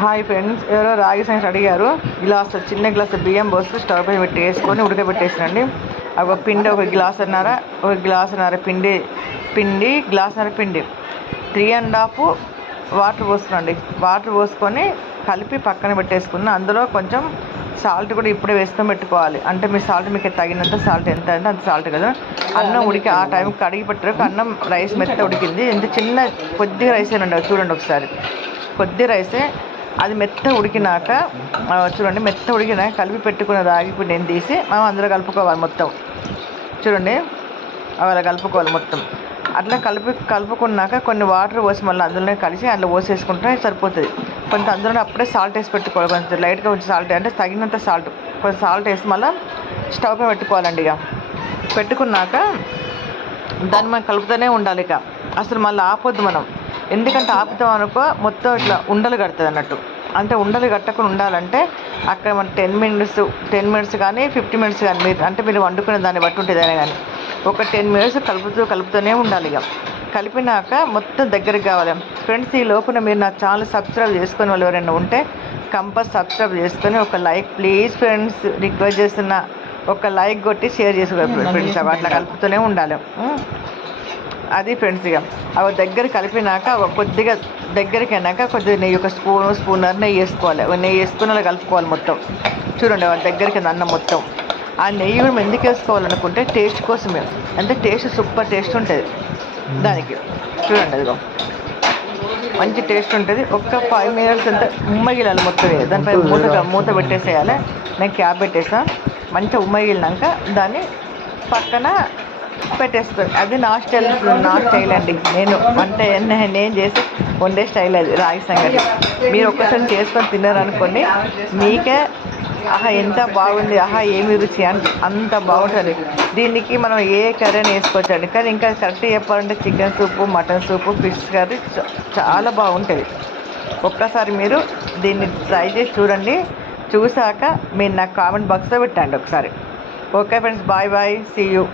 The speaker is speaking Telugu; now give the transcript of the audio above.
హాయ్ ఫ్రెండ్స్, ఎవరో రాగి సంగతి అడిగారు. చిన్న గ్లాస్ బియ్యం పోసి స్టవ్ పై పెట్టి వేసుకొని ఉడకబెట్టేసినండి. ఒక పిండి, ఒక గ్లాసున్నర పిండి గ్లాసున్నర పిండి 3½ వాటర్ పోస్తున్నాండి. వాటర్ పోసుకొని కలిపి పక్కన పెట్టేసుకున్న. అందులో కొంచెం సాల్ట్ కూడా ఇప్పుడే వేసుకొని పెట్టుకోవాలి. అంటే మీ సాల్ట్ మీకు తగినంత సాల్ట్ ఎంత అంటే అంత సాల్ట్ కదా. అన్నం ఉడికి ఆ టైంకి కడిగి పెట్టారు. అన్నం రైస్ మెత్త ఉడికింది. ఎంత చిన్న కొద్దిగా రైసేనండి, చూడండి ఒకసారి. కొద్ది రైసే, అది మెత్త ఉడికినాక చూడండి, మెత్త ఉడికినాక కలిపి పెట్టుకున్న రాగి పిండిని తీసి మనం అందులో కలుపుకోవాలి మొత్తం. చూడండి, అలా కలుపుకోవాలి మొత్తం. అట్లా కలుపుకున్నాక కొన్ని వాటర్ పోసి మళ్ళీ అందులోనే కలిసి అందులో పోసేసుకుంటే సరిపోతుంది. కొంత అందులోనే అప్పుడే సాల్ట్ వేసి పెట్టుకోవాలి. కొంచెం లైట్గా కొంచెం సాల్ట్ అంటే తగినంత సాల్ట్, కొంచెం సాల్ట్ వేసి మళ్ళీ స్టవ్ పై పెట్టుకోవాలండి. ఇక పెట్టుకున్నాక దాన్ని మనం కలుపుతూనే ఉండాలి. ఇక అసలు మళ్ళీ ఆపొద్దు మనం. ఎందుకంటే ఆపుతాం అనుకో మొత్తం ఇట్లా ఉండలు కడుతుంది అన్నట్టు. అంటే ఉండలు కట్టకుండా ఉండాలంటే అక్కడ మన 10 మినిట్స్ కానీ 50 మినిట్స్ కానీ మీరు వండుకునే దాన్ని బట్టి ఉంటుంది. అయినా కానీ ఒక 10 మినిట్స్ కలుపుతూనే ఉండాలి. ఇక కలిపినాక మొత్తం దగ్గరికి కావాలి. ఫ్రెండ్స్, ఈ లోపల మీరు నా ఛానల్ సబ్స్క్రైబ్ చేసుకుని వాళ్ళు ఎవరైనా ఉంటే కంపల్సరీ సబ్స్క్రైబ్ చేసుకొని ఒక లైక్ ప్లీజ్ ఫ్రెండ్స్, రిక్వెస్ట్ చేస్తున్నా. ఒక లైక్ కొట్టి షేర్ చేసుకోవాలి ఫ్రెండ్స్. అట్లా కలుపుతూనే ఉండాలి. అది ఫ్రెండ్స్. ఇక అవి దగ్గర కలిపినాక కొద్దిగా దగ్గరికి అయినాక కొద్దిగా నెయ్యి, ఒక స్పూన్నర నెయ్యి వేసుకోవాలి. నెయ్యి వేసుకుని అలా కలుపుకోవాలి మొత్తం. చూడండి, వాళ్ళ దగ్గరికి అన్నం మొత్తం. ఆ నెయ్యి కూడా ఎందుకు వేసుకోవాలనుకుంటే టేస్ట్ కోసమే. అంటే టేస్ట్ సూపర్ టేస్ట్ ఉంటుంది దానికి. చూడండి, అదిగో మంచి టేస్ట్ ఉంటుంది. ఒక్క 5 మినిట్స్ అంతా ఉమ్మగిలాలి మొత్తం. దానిపై మూత పెట్టేసేయాలి. నేను క్యాప్ పెట్టేసా. మంచిగా ఉమ్మగిలినాక దాన్ని పక్కన పెట్టేసుకోండి. అది నా స్టైల్ అండి. నేను చేసి వండే స్టైల్ అది రాగి సంగటి. మీరు ఒక్కసారి చేసుకొని తిన్నారనుకోండి, మీకే ఎంత బాగుంది, ఏమి రుచి అంత బాగుంటుంది. దీనికి మనం ఏ కర్రీ అని వేసుకోవచ్చండి. కానీ ఇంకా కరెక్ట్గా చెప్పాలంటే చికెన్ సూపు, మటన్ సూపు, ఫిష్ కర్రీ చాలా బాగుంటుంది. ఒక్కసారి మీరు దీన్ని ట్రై చేసి చూడండి. చూసాక మీరు నాకు కామెంట్ బాక్స్లో పెట్టండి ఒకసారి. Okay friends, bye bye, see you.